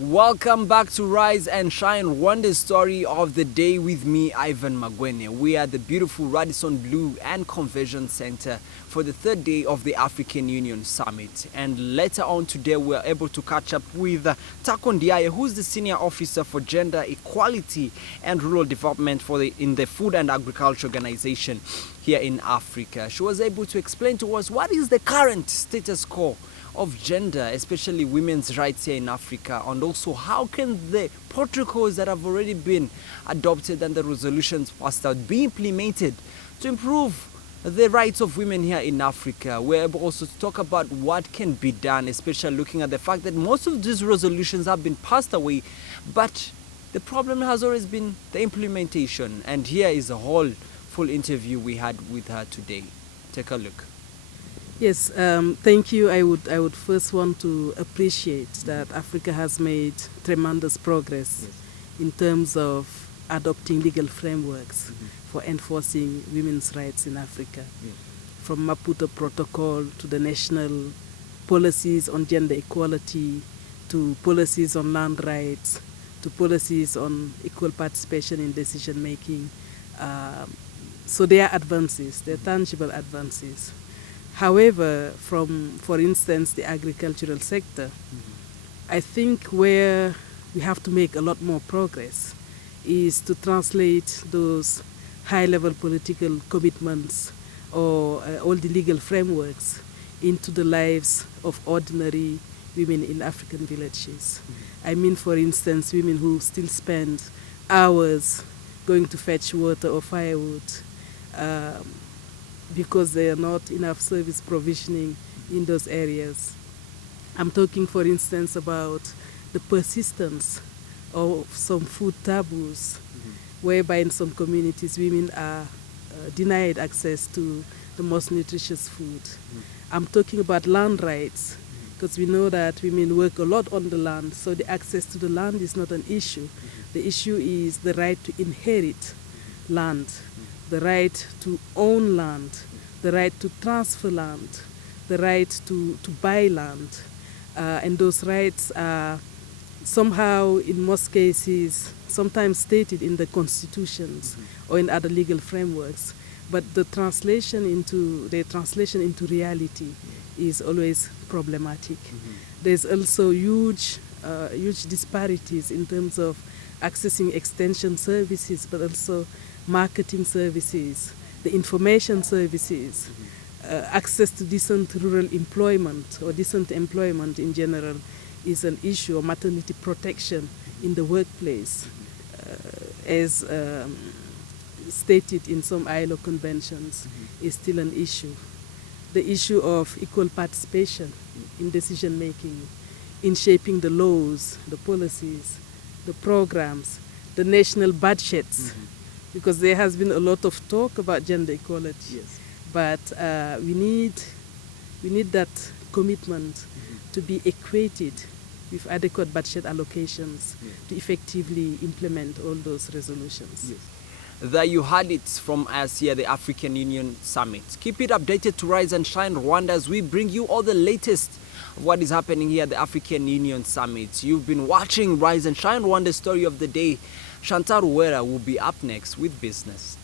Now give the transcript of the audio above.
Welcome back to Rise and Shine Rwanda story of the day with me, Ivan Magwene. We are at the beautiful Radisson Blue and Convention Center for the third day of the African Union Summit. And later on today, we are able to catch up with Tacko Ndiaye, who's the Senior Officer for Gender Equality and Rural Development in the Food and Agriculture Organization here in Africa. She was able to explain to us what is the current status quo of gender, especially women's rights here in Africa, and also how can the protocols that have already been adopted and the resolutions passed out be implemented to improve the rights of women here in Africa. We're able also to talk about what can be done, especially looking at the fact that most of these resolutions have been passed away, but the problem has always been the implementation. And here is a whole full interview we had with her today. Take a look. Yes, thank you. I would first want to appreciate that Africa has made tremendous progress in terms of adopting legal frameworks for enforcing women's rights in Africa. From Maputo Protocol to the national policies on gender equality, to policies on land rights, to policies on equal participation in decision making. So there are advances, there are tangible advances. However, for instance, the agricultural sector, I think where we have to make a lot more progress is to translate those high-level political commitments or all the legal frameworks into the lives of ordinary women in African villages. I mean, for instance, women who still spend hours going to fetch water or firewood, because there are not enough service provisioning in those areas. I'm talking, for instance, about the persistence of some food taboos, whereby in some communities women are denied access to the most nutritious food. I'm talking about land rights, because we know that women work a lot on the land, so the access to the land is not an issue. The issue is the right to inherit land, the right to own land, the right to transfer land, the right to buy land. And those rights are somehow, in most cases, sometimes stated in the constitutions or in other legal frameworks. But the translation into reality is always problematic. There's also huge disparities in terms of accessing extension services, but also marketing services, the information services, access to decent rural employment or decent employment in general is an issue, or maternity protection in the workplace, as stated in some ILO conventions, is still an issue. The issue of equal participation in decision making, in shaping the laws, the policies, the programs, the national budgets, because there has been a lot of talk about gender equality, but we need that commitment to be equated with adequate budget allocations to effectively implement all those resolutions. There you had it from us here, the African Union Summit. Keep it updated to Rise and Shine Rwanda as we bring you all the latest of what is happening here at the African Union Summit. You've been watching Rise and Shine Rwanda story of the day. Chantal Ruwera will be up next with business.